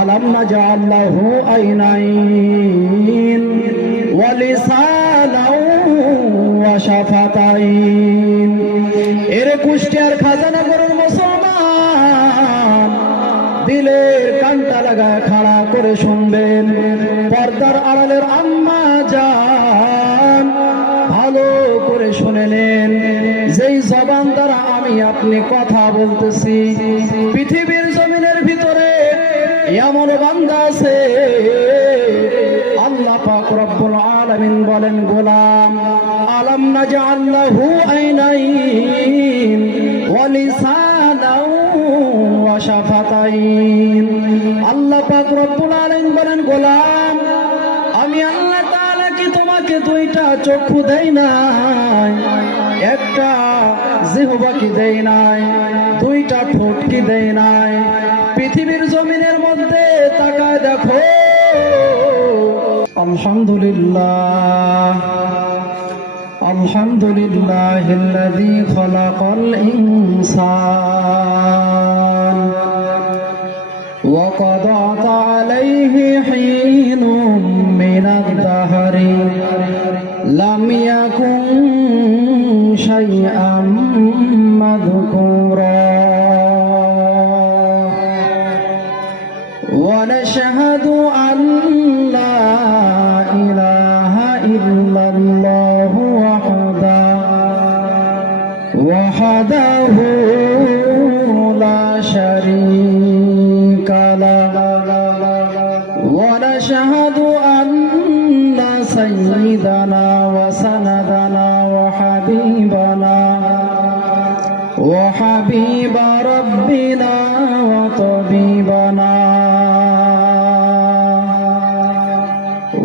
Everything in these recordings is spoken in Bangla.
আলাম নাজআল লাহু আইনাইন ওয়া লিসানাও ওয়া শাফাতাইন। এর কুষ্টিয়ার খাজানাপুরের মুসলমান, দিলের কানটা লাগায় খাড়া করে শুনবেন। পর্দার আড়ালের আম্মা জান, ভালো করে শুনে নেন। যেই জবান দ্বারা আমি আপনি কথা বলতেছি, পৃথিবীর জমিনের ভিতরে এমন বান্দা আছে, আল্লাহ পাক রব্বুল আলামিন বলেন, গোলাম আলাম নাজআল লাহু আইনাইন ওয়া লিসানাও ওয়া শাফাতাইন। আল্লাহ পাক রব্বুল আলামিন বলেন, গোলাম আমি আল্লাহ তাআলা কি তোমাকে দুইটা চক্ষু দেই নাই, একটা জিহ্বা কি দেই নাই, দুইটা ঠোঁট কি দেই নাই? পৃথিবীর জমিনের মধ্যে তাকায় দেখো। আলহামদুলিল্লাহ আলহামদুলিল্লাহিল্লাযী খালাকাল ইনসান ওয়া কাদাত আলাইহি হিনুম মিনাদ দাহরি লাম ইয়াকুন শাইআম মাযকুরা ওয়া নাশহাদু আল্লা ইলাহা ইল্লাল্লাহ ওয়াহদাহু লা শারীকা লাহু ওয়া নাশহাদু আন্না সাইয়্যিদানা ওয়া সানাদানা ওয়া হাবিবা রাব্বিনা ওয়া তাবিবানা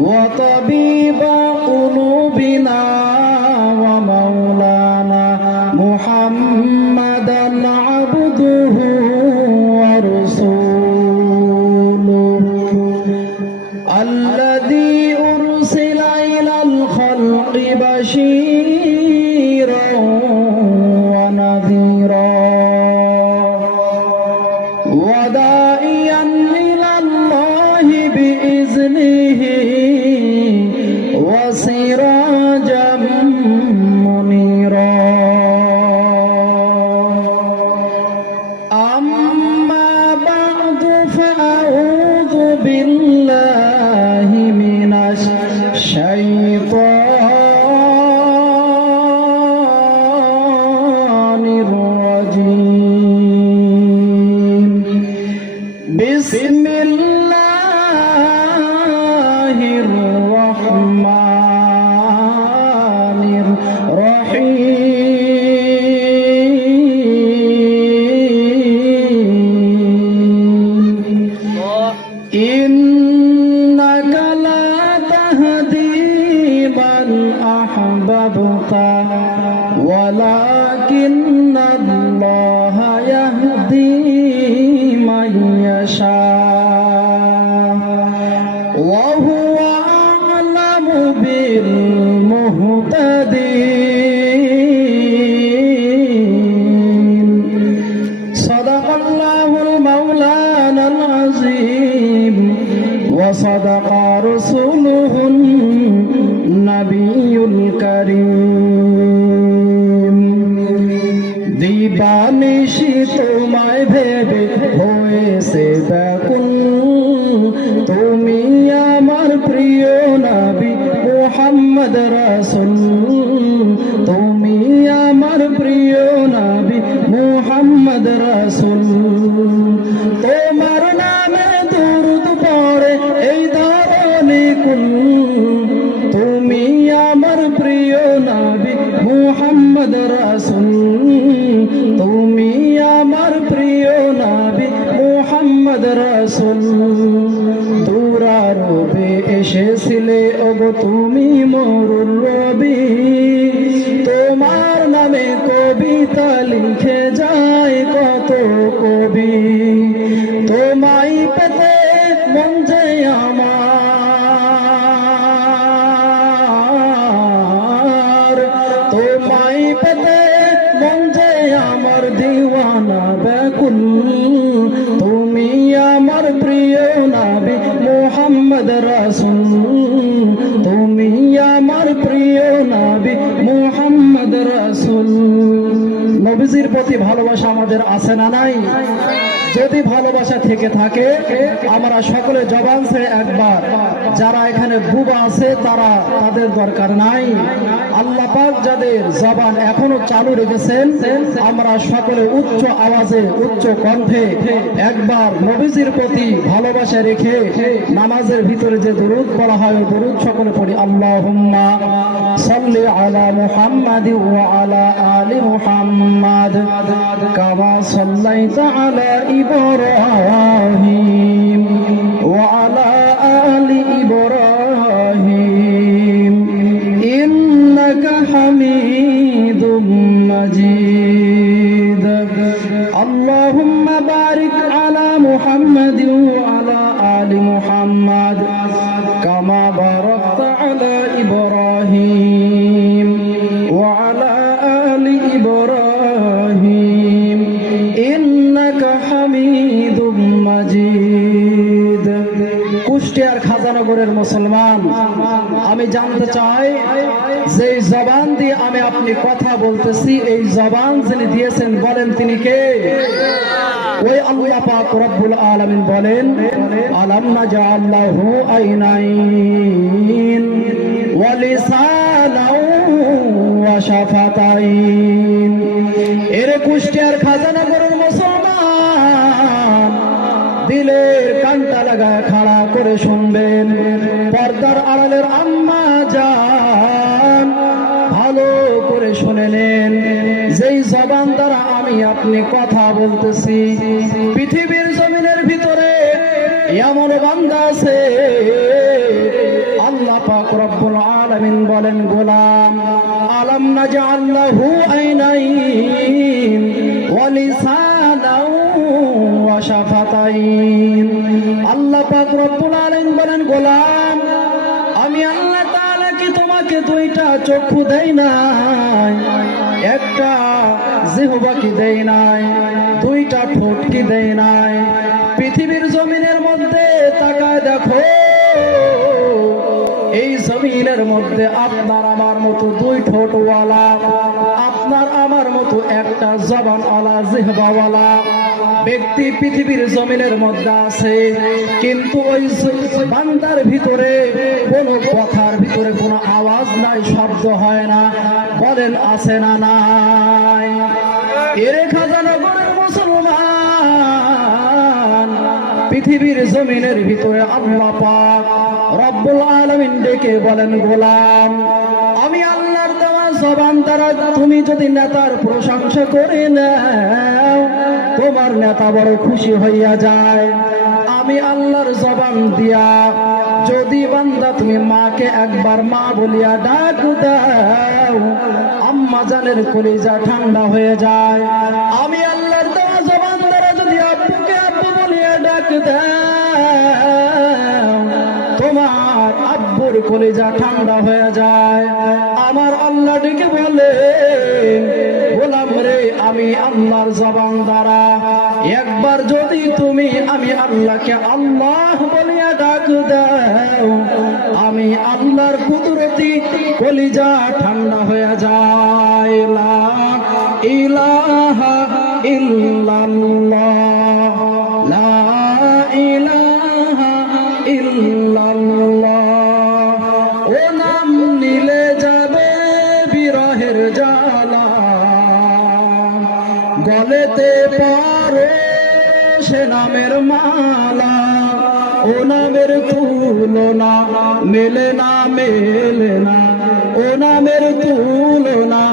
ওয়া তাবিবা কুলুবিনা ওয়া মাওলানা মুহাম্মাদান আবদুহু ওয়া রাসূলুহু আল্লাযী উরসিলা ইলাল খালকি বাশীরাও ওয়া নাযীরা ওয়া দাঈয়ান ইলাল্লাহি বিইজনিহি ওয়া সিরাজাম মুনীরা। আম্মা বা'দু ফাআউযু বিল্লাহি মিনাশ শাইতানির রাজীম। বিসমিল্লাহির রহমানির রহিম। ইন্নাকা লা তাহদি মান আহবাবতা ওয়ালাকিন্নাল্লাহা ইয়াহদি মান ইয়াশা ওয়া হুয়া আ'লামু বিল মুহতাদিন। সাদাকাল্লাহুল মাওলানাল আযীম ওয়া সাদাকা রাসূলুহুন নাবিয়ুল কারীম। দিবানিশি তোমায় ভেবে হয়েছে ব্যাকুল, তুমি আমার প্রিয় নবী মুহাম্মদ রাসূল, তুমি আমার প্রিয় নবী মুহাম্মদ রাসূল। তোমার নামে দুরূদ পড়ে এই ধরনী কুল, তুমি আমার প্রিয় নবী মুহাম্মদ রাসূল, তুমি আমার প্রিয় নবী মুহাম্মদ রাসূল। দুরারবে এসেছিলে ওগো তুমি মরুর রবি, তোমার নামে কবিতা লিখে যায় কত কবি। তোমায় পেতে মন যে আমার, তোমায় পেতে মন যে আমার দিওয়ানা ব্যাকুল, তুমি আমার প্রিয় প্রিয় নবী মুহাম্মদ রাসূল, তুমি আমার প্রিয় নবী মুহাম্মদ রাসূল। নবীজির প্রতি ভালোবাসা আমাদের আছে না নাই? যদি ভালোবাসা থেকে থাকে আমরা সকলে জবান ছেড়ে একবার, যারা এখানে বুবা আছে তারা, তাদের দরকার নাই। আল্লাহ পাক যাদের জবান এখনো চালু রেখেছেন, আমরা সকলে উচ্চ আওয়াজে উচ্চ কণ্ঠে একবার নবীজির প্রতি ভালোবাসা রেখে নামাজের ভিতরে যে দরুদ বলা হয় ওই দরুদ সকলে পড়ি। আল্লাহুম্মা সাল্লি আলা মুহাম্মাদ ওয়া আলা আলি মুহাম্মাদ কামা সাল্লাইতা আলা ইব্রাহিম ওয়া আলা আলি ইব্রাহিম ইন্নাকা হামিদুম মাজিদ। আল্লাহুম্মা বারিক আলা মুহাম্মাদ ওয়া আলা আলি মুহাম্মাদ কামা বারাকতা আলা ইব্রাহিম ওয়া আলা আলি ইব্রাহিম ইন্নাকা হামিদুম মাজিদ। কুষ্টিয়ার খাজানগরের মুসলমান, আমি জানতে চাই যে জবান দিয়ে আমি আপনি কথা বলতেছি, এই জবান যিনি দিয়েছেন বলেন তিনি কে? ওই আল্লাহ পাক রব্বুল আলামিন বলেন, আলাম নাজআল লাহু আইনাইন ওয়া লিসানাও ওয়া শাফাতাইন। এর কুষ্টিয়ার খাজানগরের মুসলমান, দিলের কানটা লাগায় খাড়া করে শুনবেন, পর্দার আড়ালের আম্মা জান ভালো করে শুনে নেন। যেই জবান দ্বারা আমি আপনি কথা বলতেছি, পৃথিবীর জমিনের ভিতরে এমন বান্দা আছে আল্লাহ পাক রব্বুল আলামিন বলেন, গোলাম আলাম নাজআল লাহু আইনাইন ওয়া লিসানাও ওয়া শাফাতাইন। আল্লাহ পাক রব্বুল আলামিন বলেন, গোলাম আমি আল্লাহ তাআলা কি তোমাকে দুইটা চক্ষু দেই নাই, একটা জিহ্বা কি দেই নাই, দুইটা ঠোঁট কি দেই নাই? পৃথিবীর জমিনের মধ্যে তাকায় দেখো, এই জমিনের মধ্যে আপনার আমার মতো দুই ঠোঁটওয়ালা, আপনার আমার মতো একটা জবানওয়ালা জিহ্বাওয়ালা ব্যক্তি পৃথিবীর জমিনের মধ্যে আছে, কিন্তু ওই বান্দার ভিতরে কোনো কথার ভিতরে কোনো আওয়াজ নাই, শব্দ হয় না। বলেন আছে না নাই? এর খাজানগরের মুসলমান, পৃথিবীর জমিনের ভিতরে আল্লাহ পাক রব্বুল আলামিন ডেকে বলেন, গোলাম আমি আল্লাহর দেওয়া জবান দ্বারা তুমি যদি নেতার প্রশংসা করে নাও, তোমার নেতা বড় খুশি হইয়া যায়। আমি আল্লাহর জবান দিয়া যদি বান্দা তুমি মাকে একবার মা বলিয়া ডাক দাও, আম্মা জানের কলিজা ঠান্ডা হয়ে যায়। আমি আল্লাহর দেওয়া জবান দ্বারা যদি আব্বুকে আব্বু বলিয়া ডাক দাও, তোমার আব্বুর কলিজা ঠান্ডা হয়ে যায়। আমার আল্লাহ ডেকে বলে, গোলাম রে আমি আল্লাহর জবান দ্বারা একবার যদি তুমি আমি আল্লাহকে আল্লাহ বলিয়া ডাক দাও, আমি আল্লাহর কুদরতি কলিজা ঠান্ডা হয়ে যায়। লা ইলাহা ইল্লাল্লাহ, লা ইলাহা ইল্লাল্লাহ। ও নাম নিলে যাবে বিরহের জ্বালা, গলেতে পরে সে নামের মালা। ও নামের তুলনা মেলে না, মেলে না। ও নামের তুলনা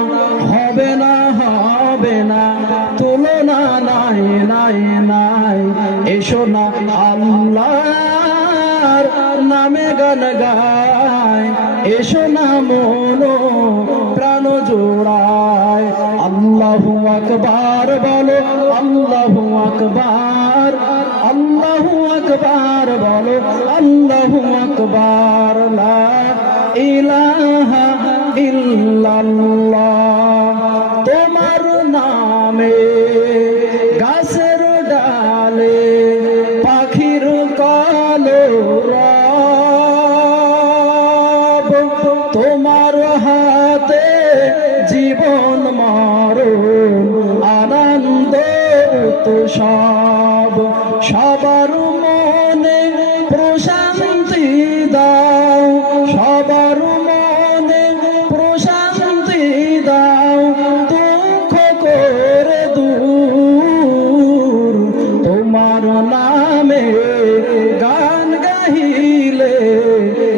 হবে না, হবে না। তুলনা নাই, নাই, নাই। এসো না আল্লাহর নামে গান গায়, এসো না মনো প্রাণ জোড়ায়। আল্লাহু আকবার বলো, আল্লাহু আকবার, আল্লাহু আকবার বলো, আল্লাহু আকবার। লা ইলাহা ইল্লাল্লাহ। তোমার নামে গাছের ডালে পাখির তো সব, সবার মনে প্রশান্তি দাও, সবার মনে প্রশান্তি দাও, দুঃখ করে দূর তোমার নামে গান গাহিলে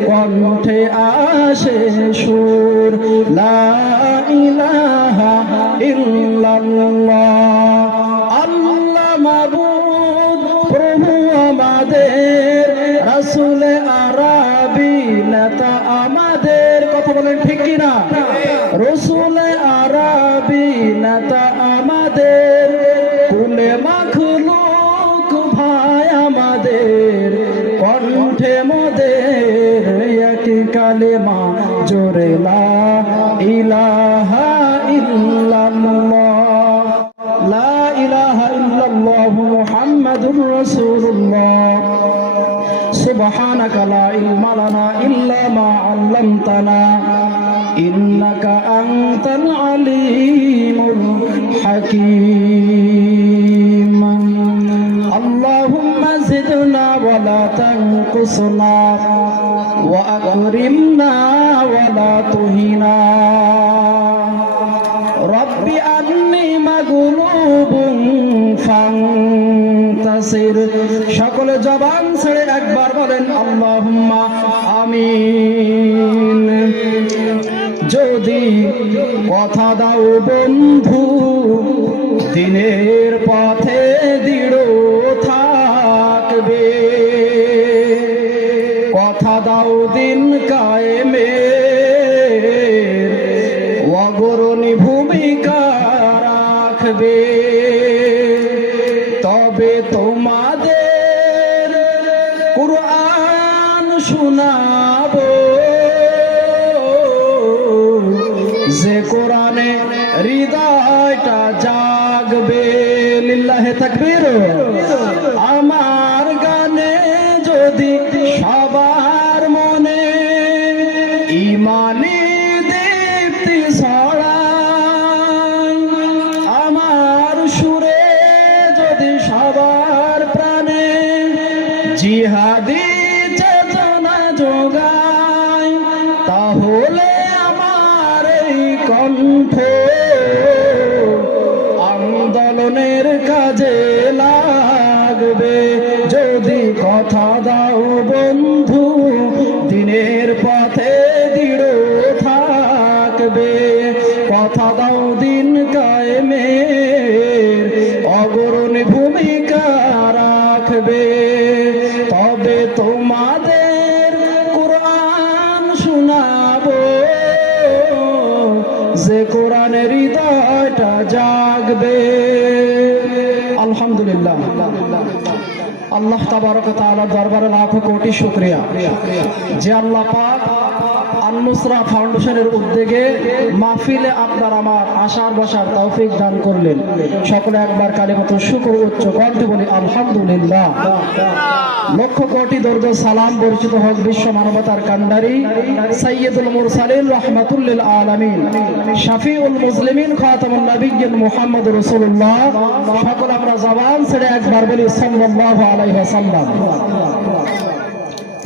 কণ্ঠে আসে সুর। লা ইলাহা ইল্লাল্লাহ, আল্লাহ মাবুদ প্রভু আমাদের, রাসূল আরবি নেতা আমাদের। কথা বলেন ঠিক কিনা? রাসূল আরবি নেতা আমাদের, কুলে মাখলুক ভাই আমাদের, কণ্ঠে মোদের একই কালেমা জোরে লা ইলাহা ইল্লাল্লাহ, লা ইলাহা ইল্লাল্লাহ মুহাম্মাদুর রাসূলুল্লাহ। সুবহানাকা লা ইলমা লানা ইল্লা মা আল্লামতানা ইন্নাকা আনতাল আলিমুল হাকীম। আল্লাহুম্মা জিদনা ওয়া লা তানকুসনা ওয়া আকরিমনা ওয়া লা তুহিনা। রব্বি আন্নী মাগলুবুন ফান্তাসির। সকলে জবান ছেড়ে একবার বলেন আল্লাহুম্মা আমিন। যদি কথা দাও বন্ধু দিনের পথে দৃঢ় থাকবে, কথা দাও দিন কায়েমের অগ্রণী ভূমিকা রাখবে, তবে তোমাদের কুরআন শোনাবো, যে কোরআনে হৃদয়টা জাগবে। লিল্লাহে তাকবীর। আমার গানে যদি সবার মনে ঈমানি দীপ্তি ছড়ায়, আমার সুরে যদি সবার প্রাণে জিহাদি চেতনা যোগায়, তাহলে আমার এই কণ্ঠ আন্দোলনের কাজে লাগবে। যদি কথা দাও বন্ধু দিনের পথে দৃঢ় থাকবে, কথা দাও দিন কায়েমের অগ্রণী ভূমিকা রাখবে, তবে তোমাদের কুরআন শোনাবো, যে কোরআনের হৃদয়টা জাগবে। আলহামদুলিল্লাহ, আল্লাহ তাবারক ওয়া তাআলা দরবারে লাখো কোটি শুকরিয়া যে আল্লাহ পাক আন-নুসরা ফাউন্ডেশনের উদ্যোগে মাহফিলে আপনার আমার আসার বসার তৌফিক দান করলেন। সকলে একবার কালিমাতুশ শুকর উচ্চ কণ্ঠে বলি আলহামদুলিল্লাহ। লক্ষ কোটি দরুদ সালাম পরিচিত হোক বিশ্ব মানবতার কান্ডারি সাইয়্যিদুল মুরসালিন রাহমাতুল লিল আলামিন শাফিউল মুসলিমিন খাতামুন নবিয়্যিন মুহাম্মদুর রাসূলুল্লাহ। সকলে আমরা জবান ছেড়ে একবার বলি সাল্লাল্লাহু আলাইহি ওয়াসাল্লাম।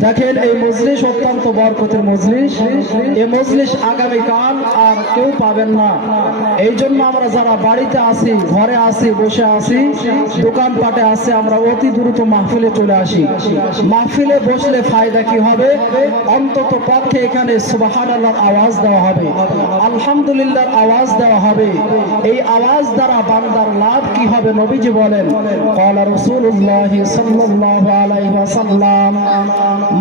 দেখেন এই মজলিস অত্যন্ত বরকতের মজলিস। এই মজলিস আগামীকাল আর কেউ পাবেন না। এই জন্য আমরা যারা বাড়িতে আছি, ঘরে আছি, বসে আছি, দোকানপাটে আছি, আমরা অতি দ্রুত মাহফিলে চলে আসি। মাহফিলে বসলে ফায়দা কি হবে? অন্তত পক্ষে এখানে সুবহানাল্লাহর আওয়াজ দেওয়া হবে, আলহামদুলিল্লাহর আওয়াজ দেওয়া হবে। এই আওয়াজ দ্বারা বান্দার লাভ কি হবে? নবীজি বলেন, ক্বালা রাসূলুল্লাহ সাল্লাল্লাহু আলাইহি ওয়াসাল্লাম,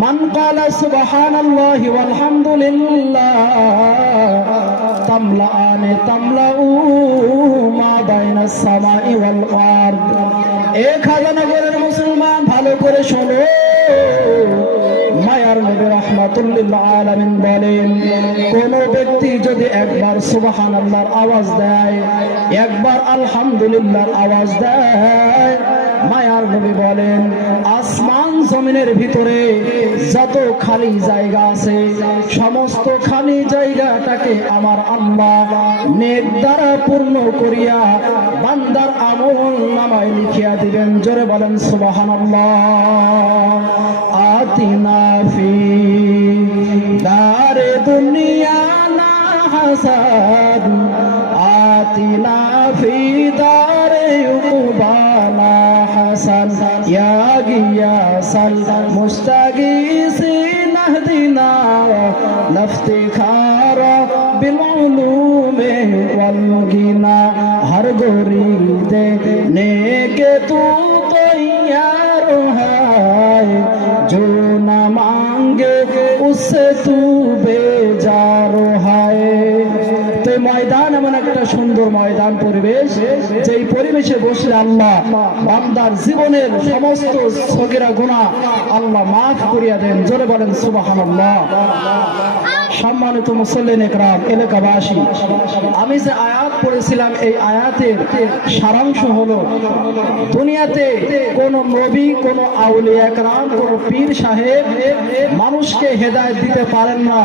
মান ক্বালা সুবহানাল্লাহি ওয়াল হামদুলিল্লাহ তামলাআনে তামলাউ মা বাইনাস সামাই ওয়াল আরদ। এক হাজারনগরের মুসলমান ভালো করে শোনো, মায়ার নবী রাহমাতুল লিল আলামিন বলেন, কোন ব্যক্তি যদি একবার সুবহানাল্লাহর আওয়াজ দেয়, একবার আলহামদুলিল্লাহর আওয়াজ দেয়, মায়ার নবী বলেন, আসমান জমিনের ভিতরে যত খালি জায়গা আছে সমস্ত খালি জায়গাটাকে আমার আল্লাহ নেক দ্বারা পূর্ণ করিয়া বান্দার আমল নামায় লিখিয়া দিবেন। জোরে বলেন সুবহানাল্লাহ। আতিনা ফি দারে দুনিয়া না হাসাদ, আতিনা ফি দারে উকবানা হাসান, ইয়া গিয়াসাল মুস্তাগীসিন আহদিনা লফতিখারা বিল উলুমে ওয়াল গিনা, हर गोरी देने के तू तैयार है, जो न मांगे उससे तू बेजार है। তো ময়দান এমন একটা সুন্দর ময়দান পরিবেশ, যেই পরিবেশে বসে আল্লাহ বান্দার জীবনের সমস্ত সগীরা গুনাহ আল্লাহ মাফ করিয়া দেন। জোরে বলেন সুবহানাল্লাহ। সম্মানিত মুসল্লিন ইকরাম, এলাকাবাসী, আমি যে আয়াত পড়েছিলাম এই আয়াতের সারাংশ হলো, দুনিয়াতে কোন নবী, কোন আউলিয়া একরাম, কোন পীর সাহেব মানুষকে হেদায়েত দিতে পারেন না।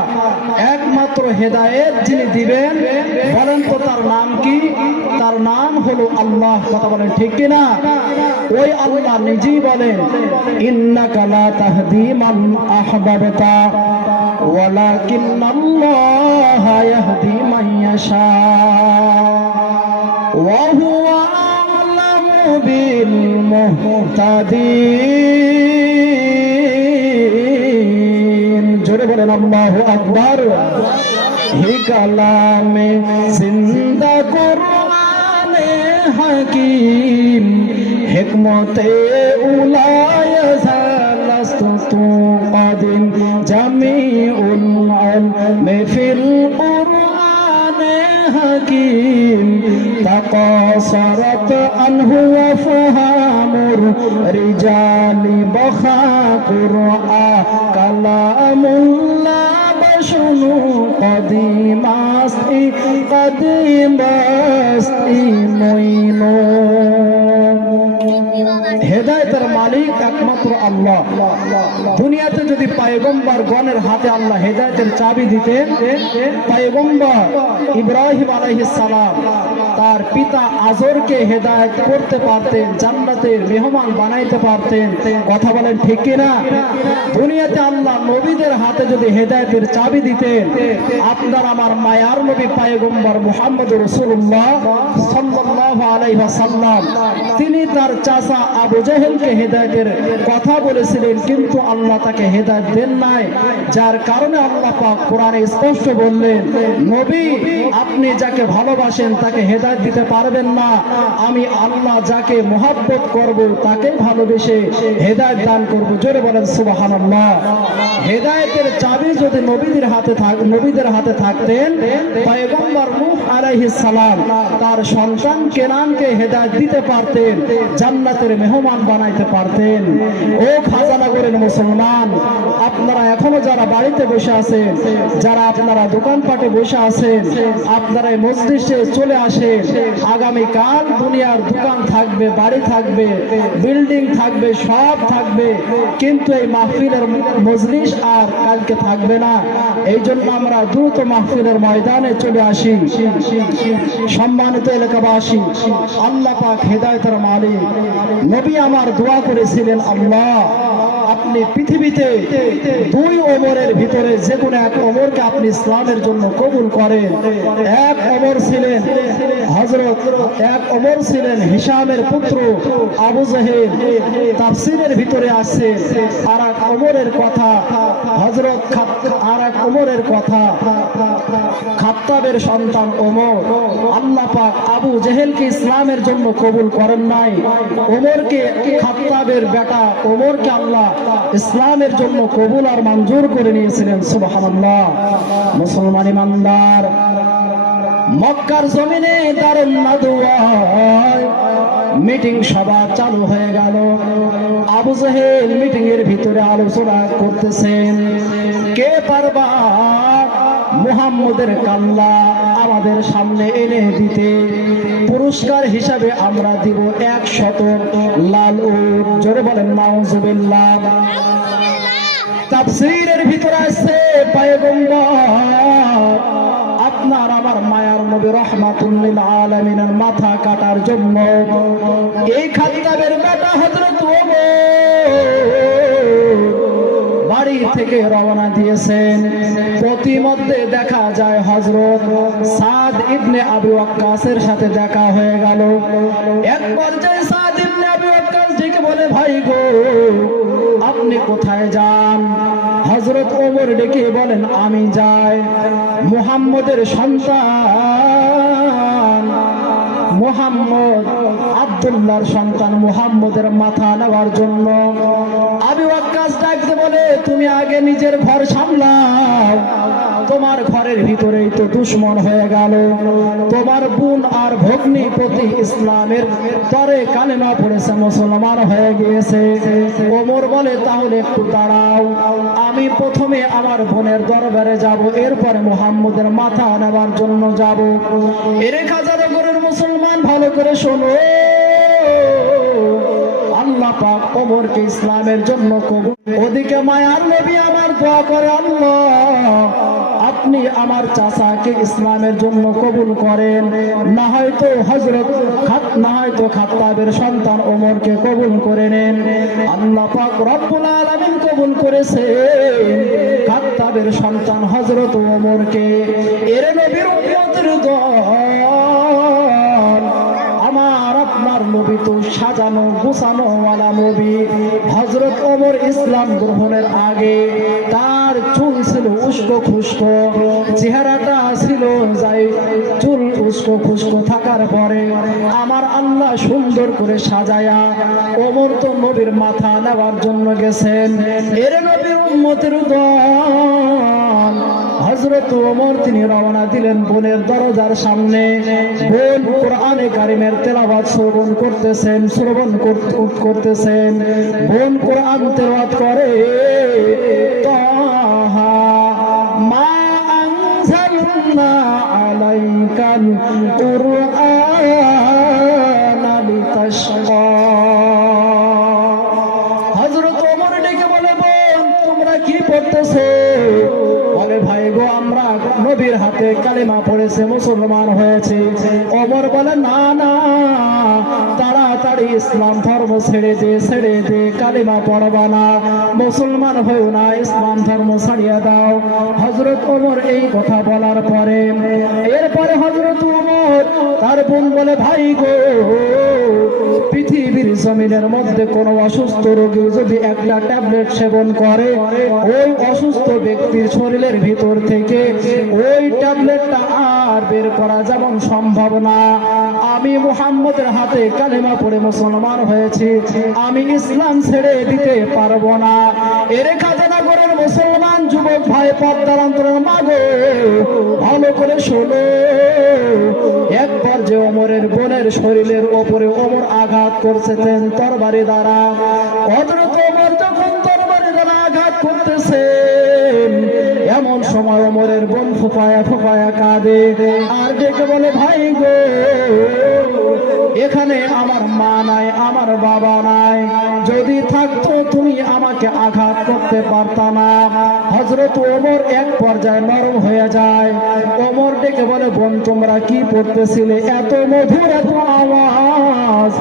একমাত্র হেদায়েত যিনি দিবেন বলেন তো তার নাম কি? তার নাম হলো আল্লাহ। কথা বলেন ঠিক কিনা? ওই আল্লাহ নিজেই বলেন, ইন্নাকা লা তাহদি মান আহবাবতা ওয়ালাকিন্নাল্লাহা ইয়াহদি মান ইয়াশা ওয়া হুয়া আ'লামু বিল মুহতাদিন। জোরে বলেন আল্লাহু আকবার। হি কালামে জিন্দা কুরআনে হাকিম, হিকমতে উলায় জালাস্তু কাদিম, জামিউল ইলমি ফিল কুরআনে হাকিম, তাকাসারাত আনহু ওয়া ফাহামুর রিজালি বখা কুরআন কালামুল্লাহ শুনু কদিমাস্তি কদিমাস্তি মইনো। হেদায়েতের মালিক একমাত্র আল্লাহ। দুনিয়াতে যদি পয়গম্বর গণের হাতে আল্লাহ হেদায়েতের চাবি দিতেন, পয়গম্বর ইব্রাহিম আলাইহিস সালাম তার পিতা আজরকে হেদায়েত করতে পারতেন, জান্নাতের মেহমান বানাইতে পারতেন। কথা বলেন ঠিক কিনা? দুনিয়াতে আল্লাহ নবীদের হাতে যদি হেদায়েতের চাবি দিতেন, আপনার আমার মায়ার নবী পয়গম্বর মুহাম্মদ রাসূলুল্লাহ সাল্লাল্লাহু আলাইহি ওয়াসাল্লাম তিনি তার চাচা আবু জেহেলকে হেদায়েতের কথা বলেছিলেন, কিন্তু আল্লাহ তাকে হেদায়েত দেন নাই। যার কারণে আল্লাহ পাক কোরআনে স্পষ্ট বললেন, নবী আপনি যাকে ভালোবাসেন তাকে হেদায়েত দিতে পারবেন না, আমি আল্লাহ যাকে মহব্বত করব তাকে ভালোবেসে হেদায়েত দান করব। জোরে বলেন সুবহানাল্লাহ। হেদায়েতের চাবি যদি নবীদের হাতে থাকতেন, পয়গম্বর নূহ আলাইহিস সালাম তার সন্তান কেনানকে হেদায়েত দিতে পারতেন, জান্নাতের মেহমান বানাইতে পারতেন। ও খাজানগরের মুসলমান, আপনারা এখনো যারা বাড়িতে বসে আছেন, যারা আপনারা দোকানপাটে বসে আছেন, আপনারা এই মজলিসে চলে আসেন। আগামীকাল দুনিয়ার দোকান থাকবে, বাড়ি থাকবে, বিল্ডিং থাকবে, সব থাকবে, কিন্তু এই মাহফিলের মজলিস আর কালকে থাকবে না। এই জন্য আমরা দ্রুত মাহফিলের ময়দানে চলে আসি। সম্মানিত এলাকাবাসী, আল্লাহ পাক হেদায়েতের মালিক। নবী আমার দোয়া করেছিলেন, আল্লাহ আপনি পৃথিবীতে দুই ওমরের ভিতরে যে কোনো এক ওমরকে আপনি ইসলামের জন্য কবুল করেন। এক ওমর ছিলেন এক ওমর ছিলেন হিশামের পুত্র আবু জেহেল, তাফসীরের ভিতরে আছে। আর এক ওমরের কথা খাত্তাবের সন্তান ওমর। আল্লাহ পাক আবু জেহেলকে ইসলামের জন্য কবুল করেন নাই, ওমরকে, খাত্তাবের বেটা ওমরকে আল্লাহ ইসলামের জন্য কবুল আর মঞ্জুর করে নিয়েছিলেন। সুবহানাল্লাহ। মুসলমান ইমানদার, মক্কার জমিনে দারুন নাদওয়ায় মিটিং সভা চালু হয়ে গেল। আবু জেহেল মিটিং এর ভিতরে আলোচনা করতেছেন, কে পারবা মুহাম্মদের কাল্লা আমাদের সামনে এনে দিতে। পুরস্কার হিসাবে আমরা দিব 100 লাল উট। জোরে বলেন নাউজুবিল্লাহ। তাফসীরের ভিতরে আছে পয়গম্বর আপনার আমার মায়ার নবী রাহমাতুল লিল আলামিনের মাথা কাটার জন্য এই খাত্তাবের বেটা হযরত ওমর বাড়ি থেকে রওনা দিয়েছেন। পথিমধ্যে দেখা যায় হযরত সাদ ইবনে আবু ওয়াক্কাসের সাথে দেখা হয়ে গেল। এক পর্যায়ে সাদ ইবনে আবু ওয়াক্কাস ডেকে বলে, ভাই গো আপনি কোথায় যান? হযরত ওমর ডেকে বলেন, আমি যাই মুহাম্মদের সন্তান মুহাম্মদ আব্দুল্লাহর সন্তান মুহাম্মদের মাথা নেওয়ার জন্য। আবু ওয়াক্কাস ডাকতে বলে, তুমি আগে নিজের ঘর সামলাও, তোমার ঘরের ভিতরেই তো দুশমন হয়ে গেল। তোমার বোন আর ভগ্নী প্রতি ইসলামের তরে কালেমা পড়েছে, মুসলমান হয়ে গিয়েছে। ওমর বলে, তাহলে একটু দাঁড়াও, আমি প্রথমে আমার বোনের দরবারে যাব, এরপরে মুহাম্মদের মাথা নেওয়ার জন্য যাব। এর হাজারো গরের মুসলমান ভালো করে শোনো, আল্লাহ পাক ওমরকে ইসলামের জন্য কবুল। ওদিকে মায়ার নবী আমার দোয়া করে, আল্লাহ আপনি আমার চাচাকে ইসলামের জন্য কবুল করেন, না হয়তো খাত্তাবের সন্তান ওমরকে কবুল করে নেন। আল্লাহ পাক রব্বুল আলামিন কবুল করেছে খাত্তাবের সন্তান হযরত ওমরকে। এর নবীর উম্মতের দল, আমার আপনার নবী তো সাজানো গোছানো ওয়ালা নবী। হযরত ওমর ইসলাম গ্রহণের আগে তার চুল ছিল উস্কো খুস্কো, চেহারাটা ছিল যাই চুল উস্কো খুস্কো থাকার পরে আমার আল্লাহ সুন্দর করে সাজায়া ওমর তো নবীর মাথা নেওয়ার জন্য গেছেন। এর নবীর উম্মতের দল হযরত ওমর তিনি রওনা দিলেন বোনের দরজার সামনে। বোন কোরআনে কারিমের তেলাওয়াত শ্রবণ করতেছেন। বোন কোরআন তেলাওয়াত করে, তাহা মা আনজালনা আলাইকাল কুরআনা লিতাশকা। হযরত ওমর ডেকে বলে, বোন তোমরা কি পড়তেছো? বলে, ভাই গো আমরা নবীর হাতে কালেমা পড়েছে, মুসলমান হয়েছে। ওমর বলে, না না, তাড়াতাড়ি ইসলাম ধর্ম ছেড়ে দে, কালেমা পড়বা না, মুসলমান হয়েও না, ইসলাম ধর্ম ছাড়িয়ে দাও। হযরত ওমর এই কথা বলার পরে এরপরে হযরত ওমর তার বোন বলে, ভাই গো পৃথিবীর জমিনের মধ্যে কোন অসুস্থ রোগী যদি একটা ট্যাবলেট সেবন করে, ওই অসুস্থ ব্যক্তির শরীরের ভিতর থেকে ওই ট্যাবলেটটা আর বের করা যেমন সম্ভব না। আমি মুহাম্মদের হাতে কালেমা পড়ে মুসলমান হয়েছি, আমি ইসলাম ছেড়ে দিতে পারবো না। এর খাজানাগরের মুসলমান যুবক ভাই পর্দার অন্তরের মাগো ভালো করে শোনো। একবার যে ওমরের বোনের শরীরের ওপরে ওমর আঘাত করছেন তরবারি দ্বারা, হযরত ওমর যখন তরবারি দ্বারা আঘাত করতেছেন এমন সময় ওমরের বোন ফুফায়া কাঁদে আর ডেকে বলে, ভাই গো এখানে আমার মা নাই, আমার বাবা নাই, যদি থাকতো তুমি আমাকে আঘাত করতে পারতা না। হযরত ওমর এক পর্যায়ে নরম হয়ে যায়। ওমর ডেকে বলে, বোন তোমরা কি পড়তেছিলে? এত মধুর, এত আওয়াজ,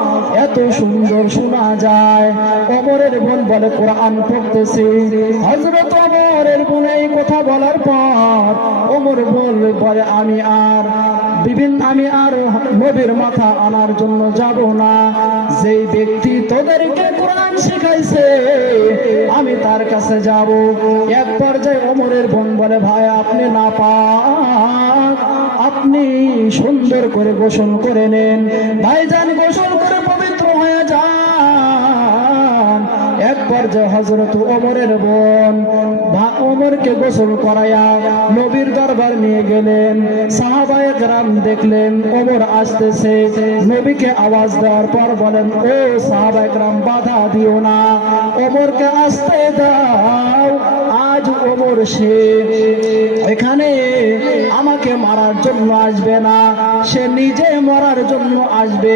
এত সুন্দর শোনা যায়। ওমরের বোন বলে, কোরআন পড়তেছি। হযরত ওমরের বোন এই কথা বলার পর ওমর বলে, আমি আর নবীর মাথা আনার জন্য যাব না। যেই ব্যক্তি তোদেরকে কোরআন শিখাইছে আমি তার কাছে যাব। এক পর্যায়ে ওমরের বোন বলে, ভাই আপনি নাপাক, আপনি সুন্দর করে গোসল করে নেন। ভাইজান গোসল করে পবিত্র হয়ে যান। এক পর্যায়ে হযরত ওমরের বোন ওমরকে গোসল করাইয়া নবীর দরবার নিয়ে গেলেন। সাহাবায়ে কেরাম দেখলেন ওমর আসতেছে, নবীকে আওয়াজ দেওয়ার পর বলেন, ও সাহাবায়ে কেরাম বাধা দিও না, ওমরকে আসতে দাও। আজ ওমর সে এখানে আমাকে আমাকে মারার জন্য আসবে না, সে নিজে মরার জন্য আসবে।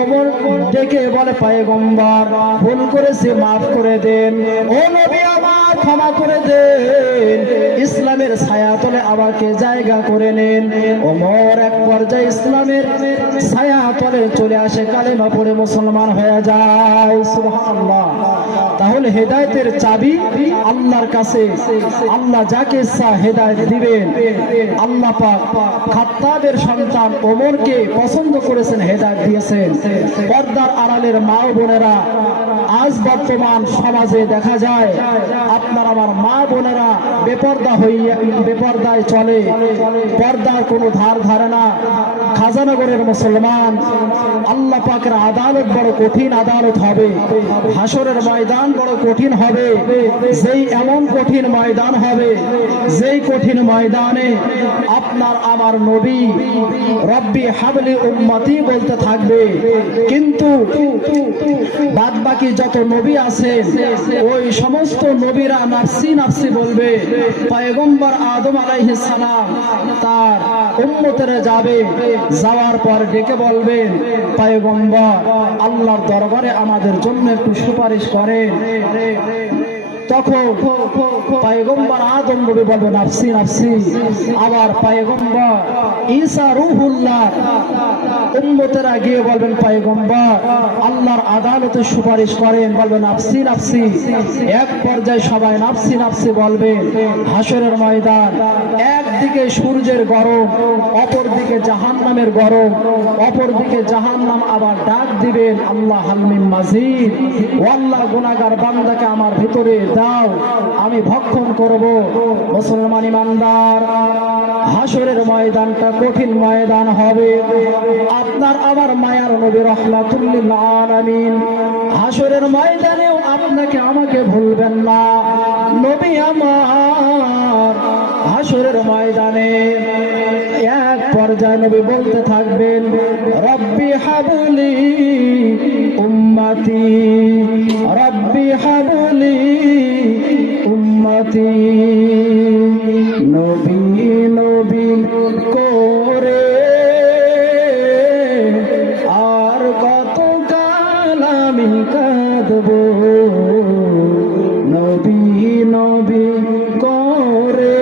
ওমর ডেকে বলে, পয়গম্বর ভুল করেছে, মাফ করে দেন। ও নবী আমার, ক্ষমা করে দেন, ইসলামের ছায়া তলে আমাকে জায়গা করে নেন। ওমর এক পর্যায়ে ইসলামের ছায়া তলে চলে আসে, কালেমা পড়ে মুসলমান হয়ে যায়। সুবহানাল্লাহ। তাহলে হেদায়েতের চাবি আল্লাহর কাছে। আল্লাহ যাকে ইচ্ছা হেদায়েত দিবেন। আল্লাহ পাক খাত্তাবের সন্তান ওমরকে পছন্দ করেছেন, হেদায়েত দিয়েছেন। পর্দার আড়ালের মা ও বোনেরা, আজ বর্তমান সমাজে দেখা যায় আপনার আমার মা বোনেরা বেপর্দায় চলে, পর্দার কোনো ধার ধারে না। খাজানগরের মুসলমান, আল্লাহ পাকের আদালত বড় কঠিন আদালত হবে, হাসরের ময়দান বড় কঠিন হবে। যেই এমন কঠিন ময়দান হবে, যেই কঠিন ময়দানে আপনার আমার নবী রব্বি হাবলি উম্মতি বলতে থাকবে, কিন্তু বাদ বাকি যত নবী আছে ওই সমস্ত নবীরা নাফসি নাফসি বলবে। পয়গম্বর আদম আলাইহিস সালাম তার উম্মতেরা যাবে, যাওয়ার পর ডেকে বলবেন, পয়গম্বর আল্লাহর দরবারে আমাদের জন্য একটু সুপারিশ করেন। তখন পয়গম্বর আদম নবী বলবে, নাফসি নাফসি। আবার পয়গম্বর ঈসা রূহুল্লাহ উম্মতেরা গিয়ে বলবেন, পয়গম্বর আল্লাহর আদালতে সুপারিশ করেন, বলবে নাফসি নাফসি। এক পর্যায়ে সবাই নাফসি নাফসি বলবেন। হাসরের ময়দান, একদিকে সূর্যের গরম, অপর দিকে জাহান্নামের গরম, অপর দিকে জাহান্নাম আবার ডাক দিবেন, আল্লাহ হালমিন মাজিদ, ও আল্লাহ গুনাহগার বান্দাকে আমার ভিতরে দাও, আমি ভক্ষণ করব। মুসলমান ইমানদার, হাসরের ময়দানটা কঠিন ময়দান হবে। আপনার আমার মায়ার নবী রাহমাতুল লিল আলামিন হাসরের ময়দানেও আপনাকে আমাকে ভুলবেন না। নবী আমার হাসরের ময়দানে এক পর্যায়ে নবী বলতে থাকবেন, রব্বি হাবলি উম্মতি, রব্বি হাবলি উম্মতি। নবী নবী করে আর কত কাল আমি কাঁদব, নবী নবী করে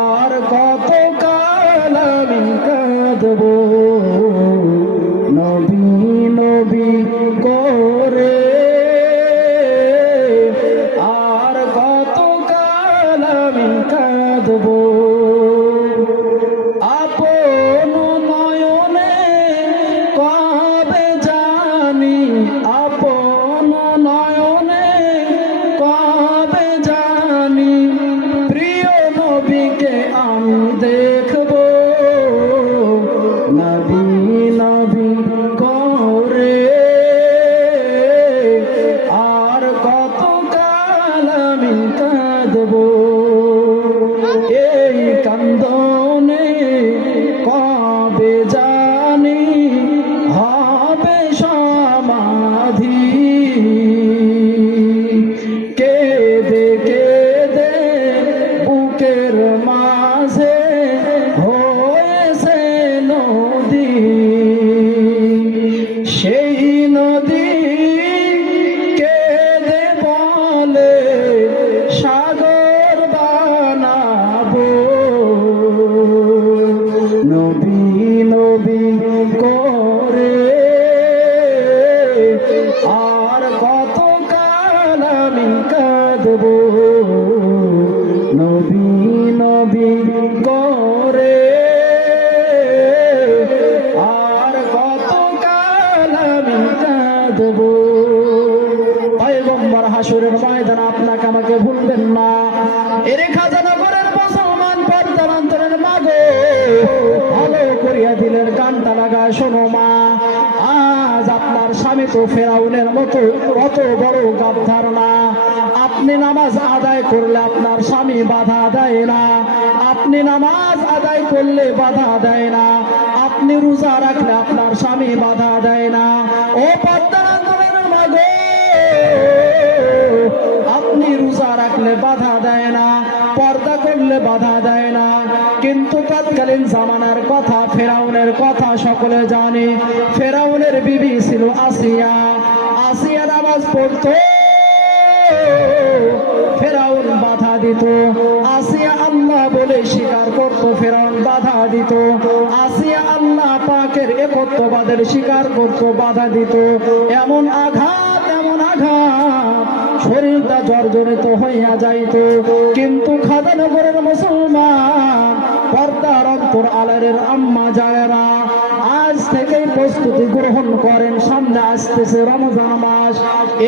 আর কত কাল আমি কাঁদব, নবী নবী করে আর কত কাল আমি কাঁদব। আপন নয়নে কবে জানি, আপন নয়নে কবে জানি প্রিয় নবীকে আমি দেখব, নবী নবী করে আর কত কাল আমি কাঁদব। এই কান্দনে কবে জানি হবে সমাধি, কেঁদে কেঁদে বুকের মাঝে হয়েছে নদী, সেই নদী কেঁদে বলে সাগর বানাবো, নবী নবী করে আর কত কাল আমি কাঁদব, নবী নবী করে আর কত কাল আমি কাঁদব। পয়গম্বর হাসরের ময়দানে আপনাকে আমাকে ভুলবেন না। এরে খাজানগরের মুসলমান, পর্দার অন্তরের মাগো, ভালো করিয়া দিলের গানটা লাগায় শোনো মা। আজ আপনার স্বামী তো ফেরাউনের মতো অত বড় গাদ্দার না। আপনি নামাজ আদায় করলে আপনার স্বামী বাধা দেয় না, আপনি নামাজ আদায় করলে বাধা দেয় না, আপনি রোজা রাখলে আপনার স্বামী বাধা দেয় না। ও পর্দার অন্তরের মাগো, আপনি রোজা রাখলে বাধা দেয় না, পর্দা করলে করলে বাধা দেয় না। কিন্তু তৎকালীন জামানার কথা, ফেরাউনের কথা সকলে জানে। ফেরাউনের বিবি ছিল আসিয়া। আসিয়া নামাজ পড়তো, ফেরাউন বাধা দিত। আসিয়া আল্লাহ বলে স্বীকার করত, ফেরাউন বাধা দিত। আসিয়া আল্লাহ পাকের একত্ববাদের স্বীকার করত, বাধা দিত। এমন আঘাত, এমন আঘাত, শরীরটা জর্জরিত হইয়া যাইত। কিন্তু খাদানগরের মুসলমান, পর্দার অন্তর আলারের আম্মা জায়েরা আজ থেকেই প্রস্তুতি গ্রহণ করেন। সামনে আসতেছে রমজান মাস।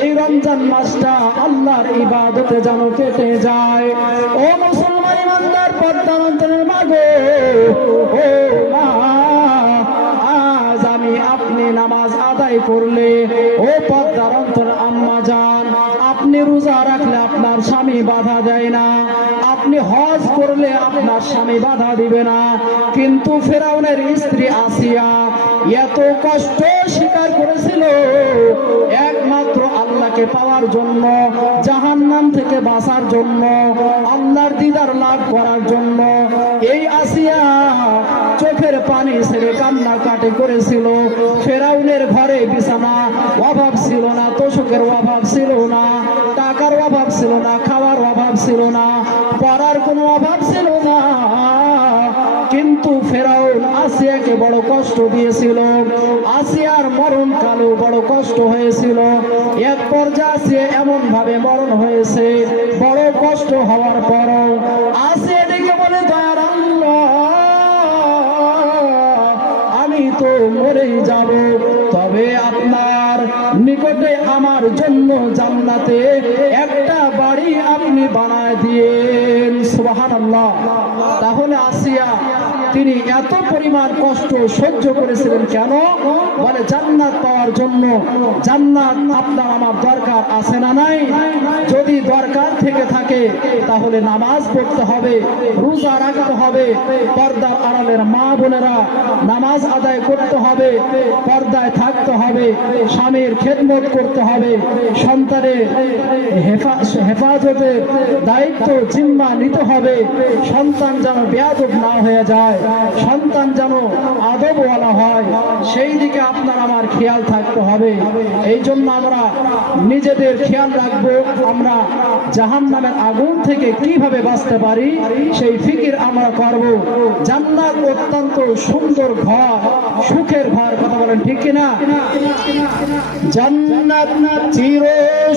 এই রমজান মাসটা আল্লাহর ইবাদতে যেন কেটে যায়। ও মুসলমান ইমানদার, পর্দার অন্তরের মা গো, ও মা, আজ আমি আপনি নামাজ আদায় করলে, ও পর্দার অন্তর আম্মা জান, আপনি রোজা রাখলে আপনার স্বামী বাধা দেয় না, আপনি হজ করলে আপনার স্বামী বাধা দিবে না। কিন্তু ফেরাউনের স্ত্রী আসিয়া এত কষ্ট স্বীকার করেছিল একমাত্র আল্লাহকে পাওয়ার জন্য, জাহান্নাম থেকে বাঁচার জন্য, আল্লাহর দিদার লাভ করার জন্য। এই আসিয়া চোখের পানি ছেড়ে কান্নাকাটি করেছিল। ফেরাউনের ঘরে বিছানা অভাব ছিল না, তোষকের অভাব ছিল না, টাকার অভাব ছিল না, খাওয়ার অভাব ছিল না, পড়ার কোনো অভাব ছিল না। কিন্তু ফেরাউন আসিয়াকে বড় কষ্ট দিয়েছিল। আসিয়ার মরণ কালেও বড় কষ্ট হয়েছিল। এক পর্যায়ে আসিয়া এমন ভাবে মরণ হয়েছে, বড় কষ্ট হওয়ার পরও আসিয়া ডেকে বলে, দয়ার আল্লাহ, আমি তো মরেই যাব, তবে আপনার নিকটে আমার জন্য জান্নাতে একটা বাড়ি আপনি বানায় দিয়েন। সুবহানাল্লাহ। তাহলে আসিয়া তিনি এত পরিমাণ কষ্ট সহ্য করেছিলেন কেন? বলে জান্নাত পাওয়ার জন্য। জান্নাত আপনার আমার দরকার আছে না নাই? যদি দরকার থেকে থাকে তাহলে নামাজ পড়তে হবে, রোজা রাখতে হবে, পর্দার আড়ালের মা বোনেরা নামাজ আদায় করতে হবে, পর্দায় থাকতে হবে, স্বামীর খেদমত করতে হবে, সন্তানের হেফাজতের দায়িত্ব জিম্মা নিতে হবে, সন্তান যেন বেয়াদব না হয়ে যায়, সন্তান যেন আদবওয়ালা হয়, সেই দিকে আপনার আমার খেয়াল থাকতে হবে। এই জন্য আমরা নিজেদের খেয়াল রাখবো, আমরা জাহান্নামের আগুন থেকে কিভাবে বাঁচতে পারি সেই ফিকির আমরা করব। জান্নাত অত্যন্ত সুন্দর ঘর, সুখের ঘর, কথা বলেন ঠিক কিনা? জান্নাত চির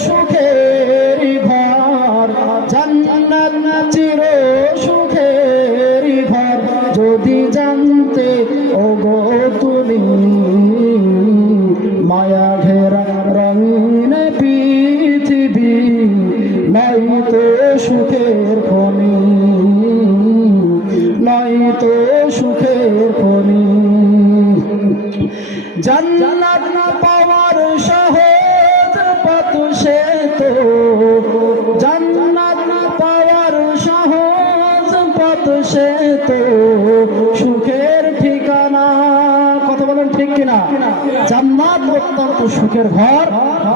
সুখের ঘর, জান্নাত চির সুখের ঘর, যদি জানতে ওগো তুমি মায়া ঘেরা রঙিন পৃথিবী, নাই তো সুখের খনি, নাই তো সুখের খনি। জান্নাত না পাওয়ার সহজ পথ সে তো, জান্নাত না পাওয়ার সহজ পথ সে তো সুখের ঠিকানা। কথা বলেন ঠিক কিনা? জান্নাত অত্যন্ত সুখের ঘর,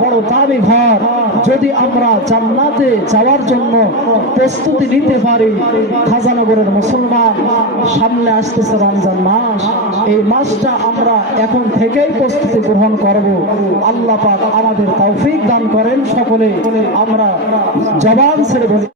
বড় দামি ঘর। যদি আমরা জান্নাতে যাওয়ার জন্য প্রস্তুতি নিতে পারি, খাজানগরের মুসলমান, সামনে আসতেছে রমজান মাস, এই মাসটা আমরা এখন থেকেই প্রস্তুতি গ্রহণ করব। আল্লাহ পাক আমাদের তৌফিক দান করেন। সকলে আমরা জবান ছেড়ে বলি।